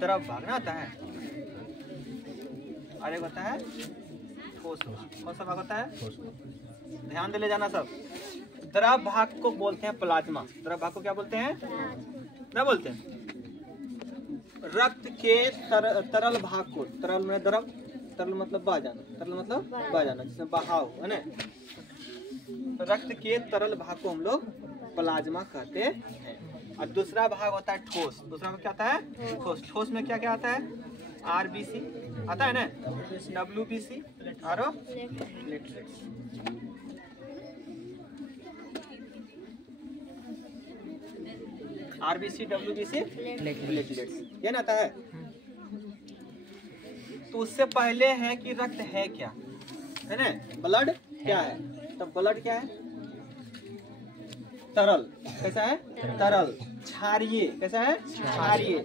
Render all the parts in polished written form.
द्रव भाग ना होता है, और एक होता है ठोस भाग। कौन सा भाग होता है? ध्यान दे ले जाना सब। द्रव भाग को बोलते हैं प्लाज्मा। द्रव भाग को क्या बोलते हैं? क्या बोलते हैं? रक्त के तरल भाग को, तरल में द्रव, तरल मतलब बह जाना, तरल मतलब बह जाना, जिसमें बहाव है ना। रक्त के तरल भाग को हम लोग प्लाज्मा कहते हैं। और दूसरा भाग होता है ठोस। दूसरा में क्या आता है? ठोस। ठोस में क्या क्या आता है? आरबीसी आता है ना, डब्ल्यूबीसी और प्लेटलेट्स। आरबीसी, डब्ल्यूबीसी, प्लेटलेट्स, ये ना आता है। तो उससे पहले है कि रक्त है क्या, है ना, ब्लड क्या है। तो ब्लड क्या है? तरल। कैसा है? तरल, क्षारीय। कैसा है? क्षारीय।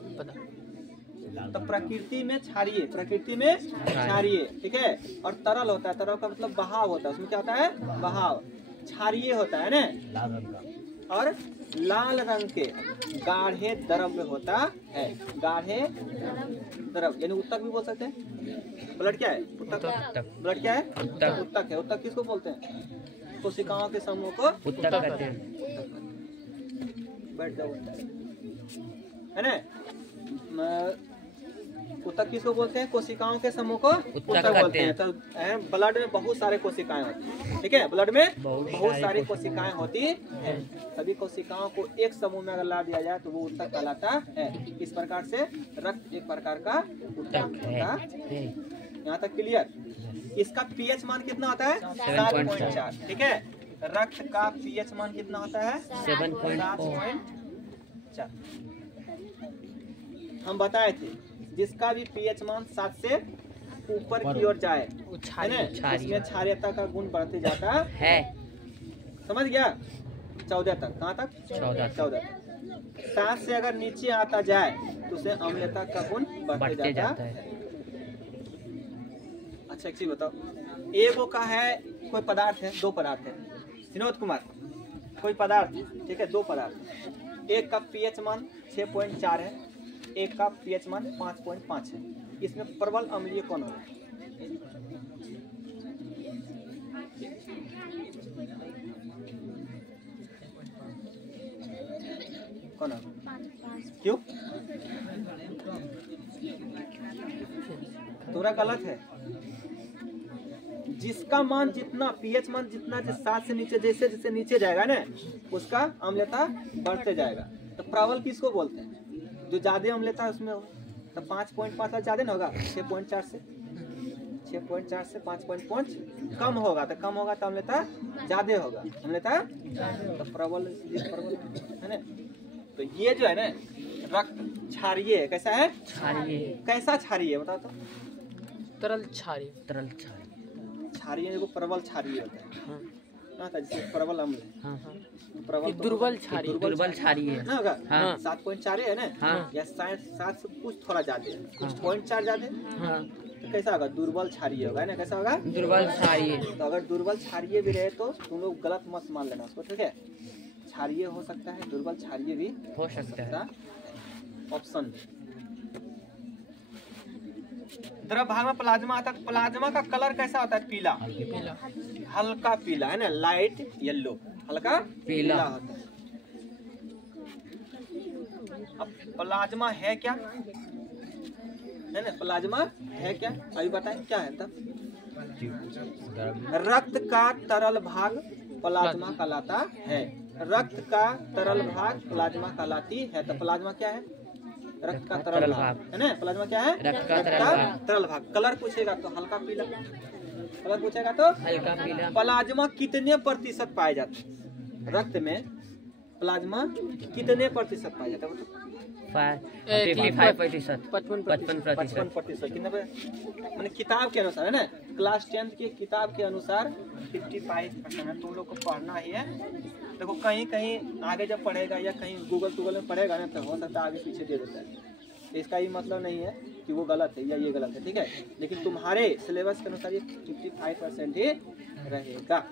तो प्रकृति में क्षारीय, प्रकृति में क्षारीय, ठीक है। और तरल होता है, तरल का मतलब बहाव होता है, उसमें क्या होता है? बहाव। क्षारीय होता है ना, और लाल रंग के गाढ़े द्रव्य होता है। गाढ़े द्रव्य यानी उत्तक भी बोल सकते हैं। ब्लड क्या है? उत्तक। ब्लड क्या है? उत्तक है। उत्तक किसको बोलते हैं? कोशिकाओं के समूह को उत्तक कहते हैं। बैठ जाओ, है ना। उत्तक किसको बोलते हैं? कोशिकाओं के समूह को उत्तक बोलते हैं। तो ब्लड में बहुत सारे कोशिकाएं होती हैं, ठीक है। ब्लड में बहुत सारी कोशिकाएं होती हैं। सभी कोशिकाओं को एक समूह में अगर ला दिया जाए तो वो उत्तक कहलाता है। इस प्रकार से रक्त एक प्रकार का उत्तक होता है। यहाँ तक क्लियर? इसका पीएच मान कितना होता है? 7.4, ठीक है। रक्त का पीएच मान कितना होता है? 7.4। हम बताए थे जिसका भी पीएच मान 7 से ऊपर की ओर जाए, उसमें क्षारीयता का गुण बढ़ते जाता है। समझ गया? 14 तक। कहाँ तक? 14 तक। 7 से अगर नीचे आता जाए तो उसे अम्लता का गुण बढ़ते जाता है। अच्छा एक चीज बताओ, एगो का है कोई पदार्थ है, दो पदार्थ है, विनोद कुमार, कोई पदार्थ, ठीक है, दो पदार्थ। एक का पीएच मान 6.4 है, एक का पीएच मान 5.5 है। इसमें प्रबल अम्लीय कौन होगा? कौन होगा? क्यों? थोड़ा गलत है। जिसका मान जितना, पीएच मान जितना 7 से नीचे, जैसे जैसे नीचे जाएगा ना, उसका अम्लता बढ़ते जाएगा। तो प्रबल किसको बोलते हैं? जो ज्यादा अम्लता है उसमें होगा। तो 5.5 ज्यादा ना होगा 6.4 से। 6.4 से 5.5 कम होगा, तो कम होगा तो अम्लता ज्यादा होगा, अम्लता तो प्रबल, है ना। तो ये जो है ना रक्त क्षारीय है। कैसा है? क्षारीय। कैसा क्षारीय है बताओ तो? तरल क्षारीय। तरल क्षारीय। क्षारीय को प्रबल क्षारीय होता है ना, जैसे प्रबल अम्ल है। प्रबल दुर्बल क्षारीय, दुर्बल क्षारीय ना होगा। 7.4 है ना, या 7 से कुछ थोड़ा ज्यादा है, कुछ 0.4 ज्यादा है, तो कैसा होगा? दुर्बल क्षारीय होगा ना। कैसा होगा? दुर्बल क्षारीय। तो अगर दुर्बल क्षारीय भी रहे तो तुम लोग गलत मत मान लेना उसको, ठीक है। क्षारीय हो सकता है, दुर्बल क्षारीय भी हो सकता है। ऑप्शन द्रव भाग में प्लाज्मा आता है। प्लाज्मा का कलर कैसा होता है? पीला, हल्का पीला, है ना, लाइट येलो, हल्का पीला होता है। अब प्लाज्मा है क्या, है ना? प्लाज्मा है क्या अभी बताएं क्या है तब? रक्त का तरल भाग प्लाज्मा कहलाता है। रक्त का तरल भाग प्लाज्मा कहलाती है। तो प्लाज्मा क्या है? रक्त का तरल भाग, है ना। प्लाज्मा क्या है? रक्त का तरल भाग। कलर पूछेगा तो हल्का पीला, कलर पूछेगा तो हल्का पीला। प्लाज्मा कितने प्रतिशत पाए जाते हैं? रक्त में प्लाज्मा कितने प्रतिशत पाए जाते हैं? 55%। 55%। कितने? मैंने किताब के अनुसार, है ना, क्लास 10 की किताब के अनुसार 55% है। तुम लोग को पढ़ना ही है। देखो कहीं कहीं आगे जब पढ़ेगा या कहीं गूगल में पढ़ेगा ना, तो हो सकता है आगे पीछे दे देता है। तो इसका ये मतलब नहीं है कि वो गलत है या ये गलत है, ठीक है। लेकिन तुम्हारे सिलेबस के अनुसार ये 55% ही रहेगा।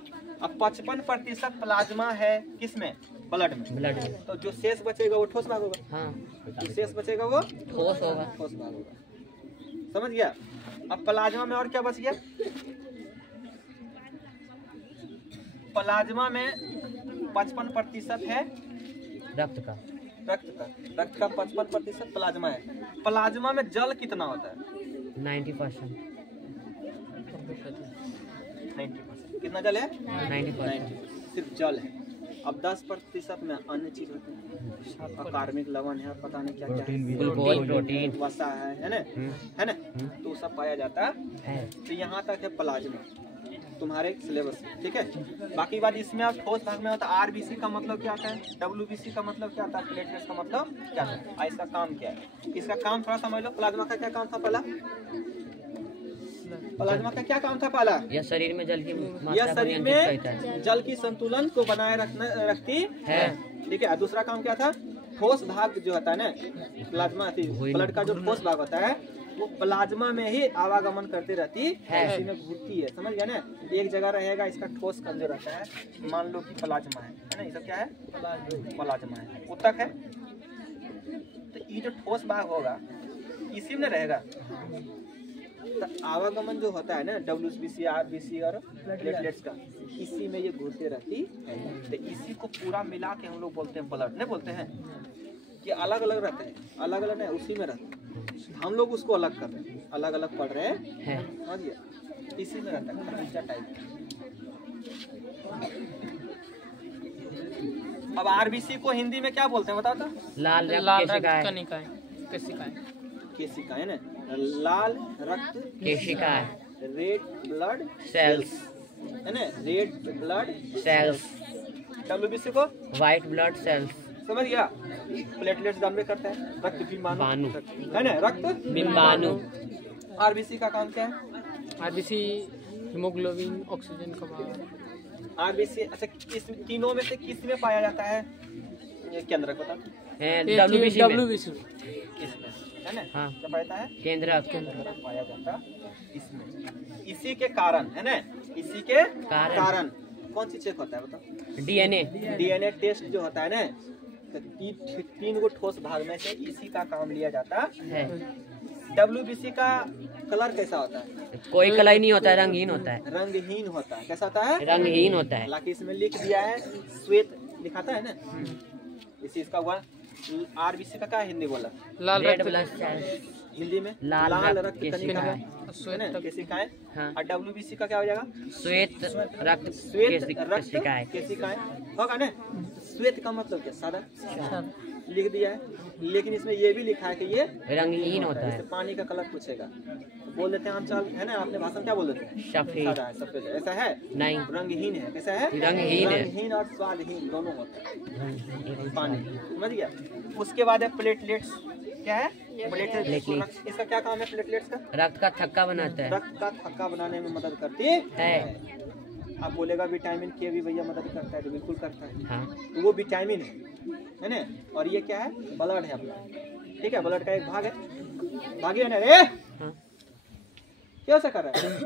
अब 55% प्लाज्मा है किसमें? ब्लड में। ब्लड में। तो जो शेष बचेगा वो ठोस भाग होगा। हाँ, जो शेष बचेगा वो ठोस होगा। ठोस भाग होगा। समझ गया? अब प्लाज्मा में और क्या बच गया? प्लाज्मा में 55% है रक्त का। रक्त का 55% प्लाज्मा है। प्लाज्मा में जल कितना होता है? 90%। 90%। कितना जल है? 90%। सिर्फ जल है। अब 10% में अन्य चीज होती है, कार्बनिक लवण है, पता नहीं क्या क्या है, ग्लूकोज, प्रोटीन, वसा है ना, है ना, तो सब पाया जाता है। तो यहाँ तक है प्लाज्मा तुम्हारे सिलेबस में, ठीक है। बाकी बात इसमें आप ठोस भाग में होता है। आरबीसी का मतलब क्या होता है? डब्ल्यूबीसी का मतलब क्या होता है? प्लेटलेट्स का मतलब क्या है? और इसका काम क्या है? इसका काम थोड़ा समझ लो। प्लाज्मा का क्या काम था पहला? प्लाज्मा का क्या काम था पहला? यह शरीर में जल की यह शरीर में जल की संतुलन को बनाए रखती है, ठीक है। दूसरा काम क्या था? ठोस भाग जो होता है ना, प्लाज्मा ब्लड का जो ठोस भाग होता है वो प्लाज्मा में ही आवागमन करती रहती है, उसी में घूमती है। समझ गया ना? एक जगह रहेगा, इसका ठोस कण जो रहता है, मान लो कि प्लाज्मा है ना, ये सब क्या है? प्लाज्मा है, उत्तक है। तो ये जो ठोस भाग होगा इसी में रहेगा। तो आवागमन जो होता है ना, डब्ल्यूबीसी, आरबीसी और प्लेटलेट्स का, इसी में ये घूमते रहती है। तो इसी को पूरा मिला के हम लोग बोलते हैं ब्लड, नहीं बोलते हैं कि अलग अलग रहते हैं, अलग अलग नहीं, उसी में रहते हैं। हम लोग उसको अलग कर रहे हैं, अलग अलग पढ़ रहे हैं, समझ गया? इसी में रहता है खमीजा टाइप। अब आरबीसी को हिंदी में क्या बोलते हैं बताओ तो? लाल रक्त केशिकाएं ना, लाल रक्त केशिकाएं, रेड ब्लड सेल्स, है ना, रेड ब्लड सेल्स। डब्ल्यूबीसी को व्हाइट ब्लड सेल्स। समझ गया? प्लेटलेट्स दान करता है, रक्त बिंबाणु है ना, रक्त बिंबाणु। आरबीसी का काम क्या है? आरबीसी हीमोग्लोबिन, ऑक्सीजन का भाग। आरबीसी अच्छा, किस तीनों में से किस में पाया जाता है? ये केंद्रक होता है, डब्ल्यूबीसी इसमें है ना। हाँ, क्या पाया है? केंद्रक पाया जाता इसमें। इसी के कारण है ना, इसी के कारण कौन सी चेक होता है बताओ? डीएनए टेस्ट जो होता है ना, तो तीन गो ठोस भाग में से इसी का काम लिया जाता है। डब्ल्यूबीसी का कलर कैसा होता है? कोई कलर नहीं होता है, रंगहीन होता है। रंगहीन होता है। कैसा होता है? रंगहीन होता है। हालांकि इसमें लिख दिया है श्वेत लिखाता है ना, इसी इसका हुआ। आरबीसी का क्या हिंदी बोला? लाल रेड रक्त ब्लड सेल्स, हिंदी में लाल रक्त कणिकाएं है ना, केशिकाएं। हाँ। और डब्ल्यूबीसी का क्या हो जाएगा? श्वेत रक्त श्वेत रक्त केशिकाएं। केशिकाएं होगा ना। श्वेत का मतलब क्या? सादा लिख दिया है, लेकिन इसमें ये भी लिखा है कि ये रंगहीन होता है। जैसे पानी का कलर पूछेगा तो बोल देते हैं हम, चल है ना, अपने भाषा में क्या बोल देते हैं? सफेद। सादा है, सफेद है। ऐसा है नहीं, रंगहीन है। कैसा है? रंगहीन है। रंगहीन और स्वादहीन दोनों होता है पानी। समझ गया? उसके बाद है प्लेटलेट्स। क्या है? प्लेटलेट्स। इसका क्या काम है प्लेटलेट्स का? रक्त का थक्का बनाता है। रक्त का थक्का बनाने में मदद करती है। आप बोलेगा विटामिन के भी भैया मदद करता है, तो बिल्कुल करता है। हाँ, तो वो विटामिन है ना। और ये क्या है? ब्लड है अपना, ठीक है। ब्लड का एक भाग है, भागी है ना रे। हाँ। क्या ऐसा कर रहा है?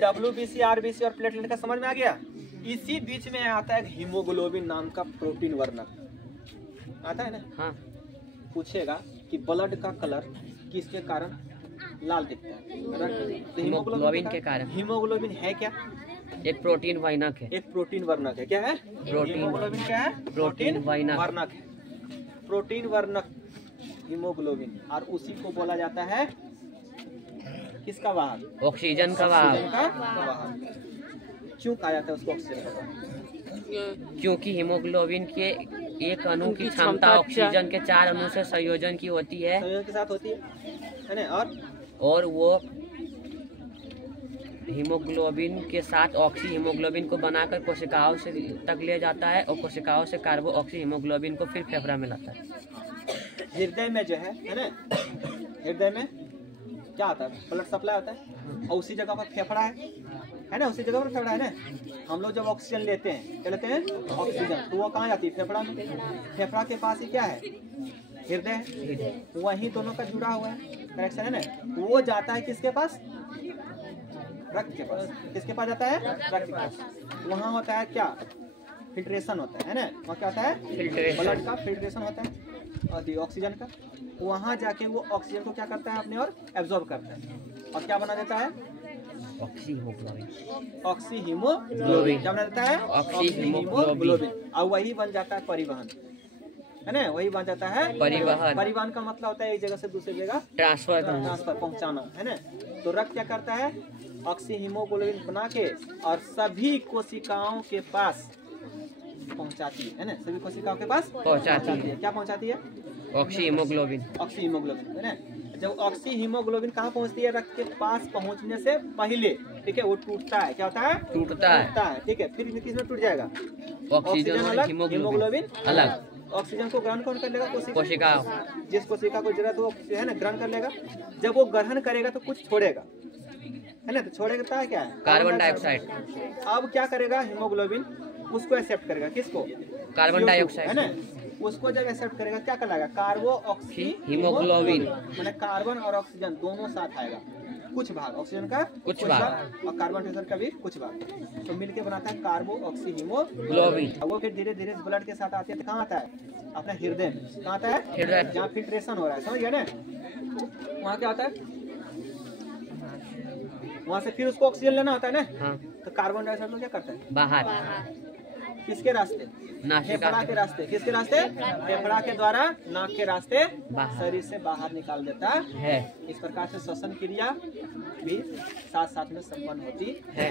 डब्ल्यूबीसी, आरबीसी और प्लेटलेट का समझ में आ गया। इसी बीच में आता है हीमोग्लोबिन नाम का प्रोटीन वर्णक आता है ना। हाँ। पूछेगा कि ब्लड का कलर किसके कारण लाल दिखता है? तो हीमोग्लोबिन के कारण। हीमोग्लोबिन है क्या? एक प्रोटीन वर्णक है। एक प्रोटीन वर्णक है। क्या है? हीमोग्लोबिन क्या है? प्रोटीन वर्णक है। प्रोटीन वर्णक हीमोग्लोबिन, और उसी को बोला जाता है किसका वाहक? ऑक्सीजन का वाहक। क्यों कहा जाता है उसको ऑक्सीजन का वाहक? क्योंकि हीमोग्लोबिन के एक अणु की क्षमता ऑक्सीजन के 4 अणु से संयोजन की होती है। संयोजन के साथ होती है ना। और वो हीमोग्लोबिन के साथ ऑक्सी हीमोग्लोबिन को बनाकर कोशिकाओं से तक ले जाता है, और कोशिकाओं से कार्बो ऑक्सी हीमोग्लोबिन को फिर फेफड़ा में लाता है। हृदय में जो है ना, हृदय में क्या होता है? ब्लड सप्लाई होता है, और उसी जगह पर फेफड़ा है ना, उसी जगह पर फेफड़ा है ना। हम लोग जब ऑक्सीजन लेते हैं, क्या लेते हैं? ऑक्सीजन। तो वो कहाँ जाती है? फेफड़ा में। फेफड़ा के पास ही क्या है? हृदय है। वहीं दोनों का जुड़ा हुआ है, कनेक्शन है ना। वो जाता है किसके पास? रक्त के पास। किसके पास जाता है? रक्त के पास। वहाँ होता है क्या? फिल्ट्रेशन होता है ना? वहाँ क्या होता है? फिल्ट्रेशन। ब्लड का फिल्ट्रेशन होता है और ऑक्सीजन का। वहाँ जाके वो ऑक्सीजन को क्या करता है अपने और एब्जॉर्ब करता है और क्या बना देता है? Oxy haemoglobin. Oxy haemoglobin. क्या बना देता है? Oxy haemoglobin. और वही बन जाता है परिवहन, है ना? वही बन जाता है परिवहन। परिवहन का मतलब होता है एक जगह से दूसरी जगह ट्रांसफर करना। ट्रांसफर, पहुंचाना, है ना? तो रक्त क्या करता है? ऑक्सी हीमोग्लोबिन बना के और सभी कोशिकाओं के पास पहुंचाती है ना? सभी कोशिकाओं के पास पहुंचाती है। क्या पहुंचाती है? Oxy haemoglobin. ऑक्सी हीमोग्लोबिन, है ना? जब ऑक्सी हीमोग्लोबिन कहाँ पहुंचती है? रक्त के पास पहुंचने से पहले, ठीक है, वो टूटता है। क्या होता है? टूटता है। ठीक है। फिर किसमें टूट जाएगा? ऑक्सीजन और हीमोग्लोबिन अलग। ऑक्सीजन को ग्रहण कौन कर लेगा? कोशिका। जिस कोशिका को जरूरत हो है ना ग्रहण कर लेगा। जब वो ग्रहण करेगा तो कुछ छोड़ेगा, है ना? तो छोड़ेगा क्या है? Carbon dioxide. अब क्या करेगा? हीमोग्लोबिन उसको एक्सेप्ट करेगा। किसको? कार्बन डाइऑक्साइड, है ना? उसको जब एक्सेप्ट करेगा क्या कहलाएगा? कार्बो ऑक्सी हीमोग्लोबिन। मैंने कार्बन और ऑक्सीजन दोनों साथ आएगा। कुछ भाग ऑक्सीजन का, कुछ भाग और कार्बन डाइऑक्साइड का भी कुछ भाग, तो मिलके बनाता है कार्बो ऑक्सी हीमोग्लोबिन। वो फिर धीरे धीरे ब्लड के साथ आते हैं। कहाँ आता है? अपना हृदय में। कहाँ आता है? हृदय। जहाँ फिल्ट्रेशन हो रहा है, समझ गया ना? वहाँ क्या होता है? वहाँ से फिर उसको ऑक्सीजन लेना होता है ना? हाँ। तो कार्बन डाइऑक्साइड को क्या करता है? बाहर। किसके रास्ते? नासिका फेफड़ा के रास्ते। किसके रास्ते? फेफड़ा के द्वारा नाक के रास्ते बाहर। शरीर से बाहर निकाल देता है। इस प्रकार से श्वसन क्रिया भी साथ साथ में संपन्न होती है।